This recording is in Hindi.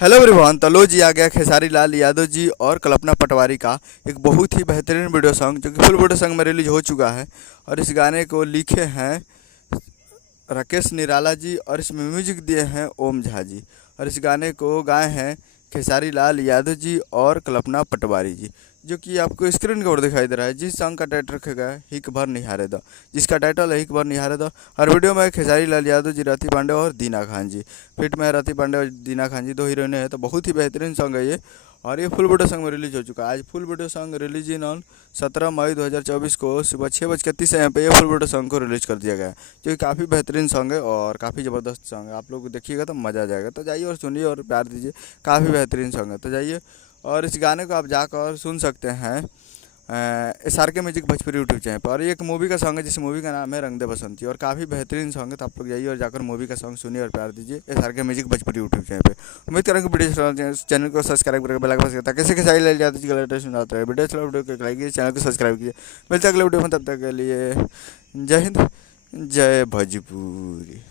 Hello everyone. तो लो जी आ गया खेसारी लाल यादव जी और कल्पना पटवारी का एक बहुत ही बेहतरीन वीडियो सॉन्ग जो कि फुल वीडियो सॉन्ग में रिलीज हो चुका है। और इस गाने को लिखे हैं राकेश निराला जी और इसमें म्यूजिक दिए हैं ओम झा जी। और इस गाने को गाए हैं खेसारी लाल यादव जी और कल्पना पटवारी जी, जो कि आपको स्क्रीन के ऊपर दिखाई दे रहा है। जिस सॉन्ग का टाइटल रखा गया है हिक भर निहारे दो, जिसका टाइटल है हिक भर निहारे दो। और वीडियो में खेसारी लाल यादव जी, रति पांडे और दीना खान जी। फिट में रति पांडे और दीना खान जी दो हीरोइन है। तो बहुत ही बेहतरीन सॉन्ग है ये। और ये फुल वीडियो सॉन्ग में रिलीज हो चुका है। आज full video song release in on 17 मई 2024 को सुबह 6:31 यहाँ पे ये फुल वीडियो सॉन्ग को रिलीज कर दिया गया है, जो कि काफ़ी बेहतरीन सॉन्ग है और काफ़ी ज़बरदस्त सॉन्ग है। आप लोग देखिएगा तो मज़ा आ जाएगा। तो जाइए और सुनिए और प्यार दीजिए। काफ़ी बेहतरीन सॉन्ग है, तो जाइए और इस गाने को आप जाकर सुन सकते हैं SRK music Bhojpuri YouTube channel पर। और ये एक मूवी का सॉन्ग है जिस मूवी का नाम है रंग दे बसंती, और काफ़ी बेहतरीन सॉन्ग है। तो आप लोग जाइए और जाकर मूवी का सॉन्ग सुनिए और प्यार दीजिए SRK music Bhojpuri YouTube channel पे। उम्मीद करेंगे वीडियो चैनल को सब्सक्राइब करके बेल आइकन ताकि कैसे कैसे ले जाते हैं लेटेस्ट सुनाते हैं वीडियो। चलो वीडियो को लाइक कीजिए, चैनल को सब्सक्राइब कीजिए। मिलते हैं अगले वीडियो में, तब तक के लिए जय हिंद, जय भोजपुरी।